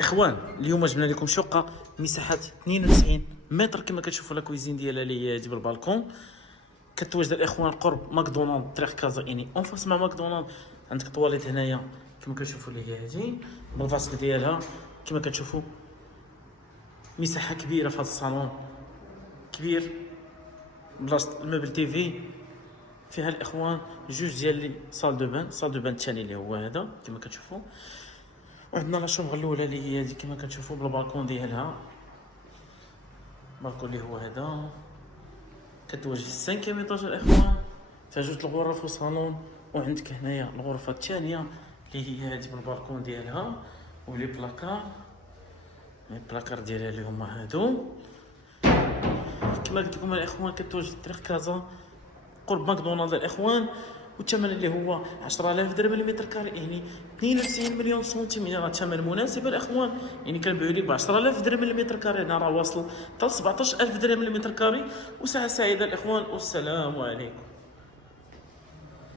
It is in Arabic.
اخوان اليوم جبنا لكم شقه مساحه 92 متر كما كتشوفوا لا كويزين ديالها اللي هي هادي بالبالكون. كتواجد الاخوان قرب ماكدونالد طريق كازايني اون فاس مع ماكدونالد. عندك طواليت هنايا كما كتشوفوا اللي هي هادي بالفاسك ديالها. كما كتشوفوا مساحه كبيره في هذا الصالون كبير بلاصه الموبل تيفي فيها الاخوان جوج ديال لي صال دو بان الثاني اللي هو هذا كما كتشوفوا. وعندنا لا شومبر الاولى اللي هي هذه كما كتشوفوا بالبالكون ديالها. البالكون اللي هو هذا كتواجد في السانكيام ايطاج الاخوان فيها جوج الغرف وصالون. وعندك هنايا الغرفه الثانيه اللي هي هذه بالبالكون ديالها ولي بلاكار ديالها اللي هما هادو. كما قلت لكم الاخوان كتواجد طريق كازا قرب ماكدونالد الاخوان. والثمن اللي هو 10000 درهم للمتر كاري يعني 92 مليون سنتيم. يعني راه ثمن مناسب الاخوان. يعني كنبيعوا لك ب 10000 درهم للمتر كاري هنا راه واصل حتى 17000 درهم للمتر كاري. وساعه سعيده الاخوان والسلام عليكم.